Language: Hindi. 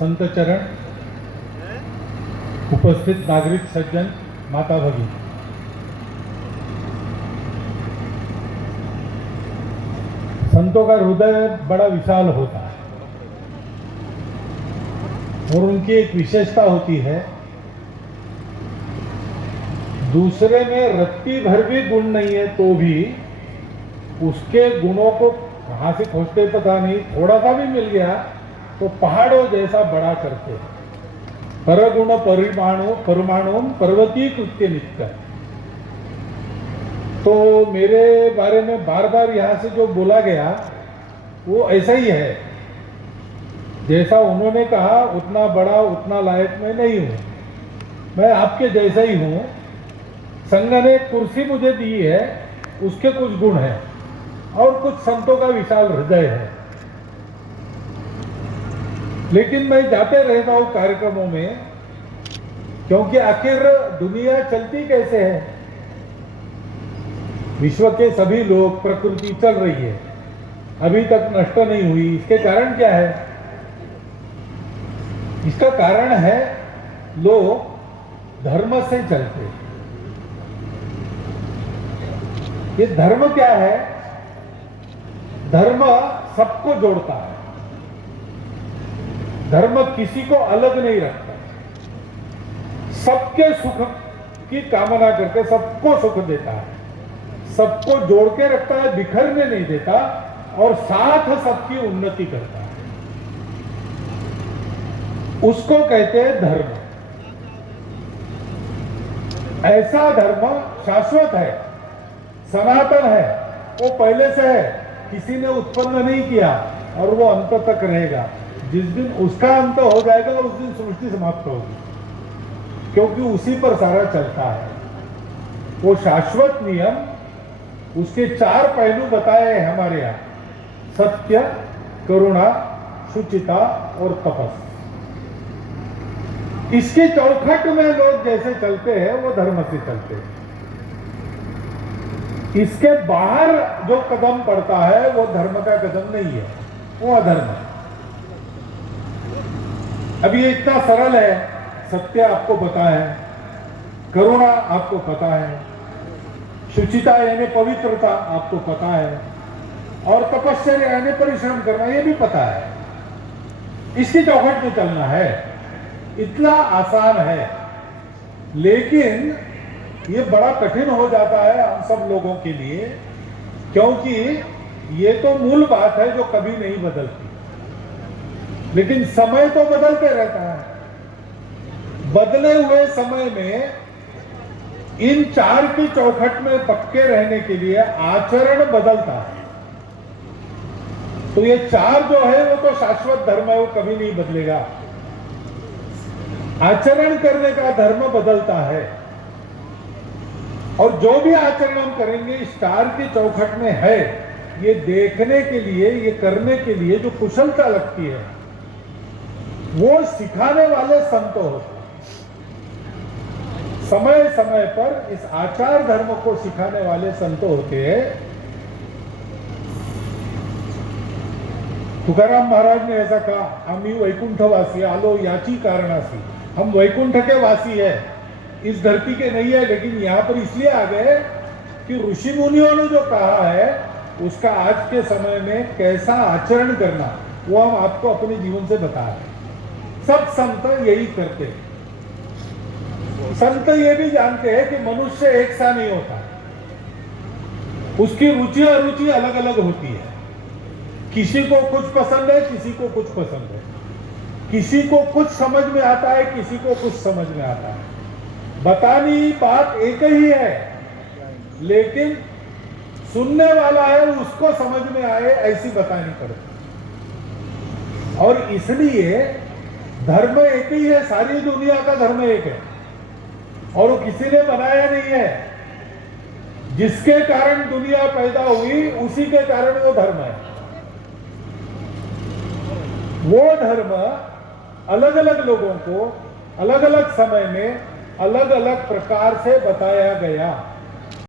संत चरण, उपस्थित नागरिक सज्जन, माता भगिनी, संतों का हृदय बड़ा विशाल होता है और उनकी एक विशेषता होती है, दूसरे में रत्ती भर भी गुण नहीं है तो भी उसके गुणों को कहां से खोजते पता नहीं, थोड़ा सा भी मिल गया तो पहाड़ों जैसा बड़ा करते। परगुण परमाणु पर्वतीय कृत्य नित्य। तो मेरे बारे में बार बार यहां से जो बोला गया वो ऐसा ही है, जैसा उन्होंने कहा उतना बड़ा उतना लायक मैं नहीं हूं, मैं आपके जैसा ही हूं। संघ ने कुर्सी मुझे दी है, उसके कुछ गुण हैं और कुछ संतों का विशाल हृदय है, लेकिन मैं जाते रहता हूं कार्यक्रमों में, क्योंकि आखिर दुनिया चलती कैसे है, विश्व के सभी लोग, प्रकृति चल रही है, अभी तक नष्ट नहीं हुई। इसके कारण क्या है? इसका कारण है लोग धर्म से चलते। ये धर्म क्या है? धर्म सबको जोड़ता है, धर्म किसी को अलग नहीं रखता, सबके सुख की कामना करके सबको सुख देता है, सबको जोड़ के रखता है, बिखरने नहीं देता और साथ सबकी उन्नति करता है। उसको कहते हैं धर्म। ऐसा धर्म शाश्वत है, सनातन है, वो पहले से है, किसी ने उत्पन्न नहीं किया और वो अंत तक रहेगा। जिस दिन उसका अंत हो जाएगा उस दिन सृष्टि समाप्त होगी, क्योंकि उसी पर सारा चलता है। वो शाश्वत नियम, उसके 4 पहलू बताए हैं हमारे यहाँ, सत्य, करुणा, शुचिता और तपस्या। इसके चौखट में लोग जैसे चलते हैं वो धर्म से चलते हैं। इसके बाहर जो कदम पड़ता है वो धर्म का कदम नहीं है, वो अधर्म है। अब ये इतना सरल है, सत्य आपको पता है, करुणा आपको पता है, शुचिता यानी पवित्रता आपको पता है, और तपस्या यानी परिश्रम करना ये भी पता है। इसकी चौखट में चलना है, इतना आसान है, लेकिन ये बड़ा कठिन हो जाता है हम सब लोगों के लिए, क्योंकि ये तो मूल बात है जो कभी नहीं बदलती, लेकिन समय तो बदलते रहता है। बदले हुए समय में इन 4 की चौखट में पक्के रहने के लिए आचरण बदलता है। तो ये 4 जो है वो तो शाश्वत धर्म है, वो कभी नहीं बदलेगा। आचरण करने का धर्म बदलता है, और जो भी आचरण हम करेंगे इस 4 की चौखट में है, ये देखने के लिए, ये करने के लिए जो कुशलता लगती है वो सिखाने वाले संत होते हैं। समय समय पर इस आचार धर्म को सिखाने वाले संत होते हैं। तुकाराम महाराज ने ऐसा कहा, आम्ही वैकुंठवासी आलो याची कारणासी। हम वैकुंठ के वासी है, इस धरती के नहीं है, लेकिन यहां पर इसलिए आ गए कि ऋषि मुनियों ने जो कहा है उसका आज के समय में कैसा आचरण करना वो हम आपको अपने जीवन से बता रहे हैं। सब संत यही करते हैं। संत ये भी जानते हैं कि मनुष्य एक सा नहीं होता, उसकी रुचि अरुचि अलग अलग होती है। किसी को कुछ पसंद है, किसी को कुछ पसंद है, किसी को कुछ समझ में आता है, किसी को कुछ समझ में आता है। बतानी बात एक ही है, लेकिन सुनने वाला है उसको समझ में आए ऐसी बतानी पड़ती। और इसलिए धर्म एक ही है, सारी दुनिया का धर्म एक है, और वो किसी ने बनाया नहीं है। जिसके कारण दुनिया पैदा हुई उसी के कारण वो धर्म है। वो धर्म अलग अलग लोगों को अलग अलग समय में अलग अलग प्रकार से बताया गया।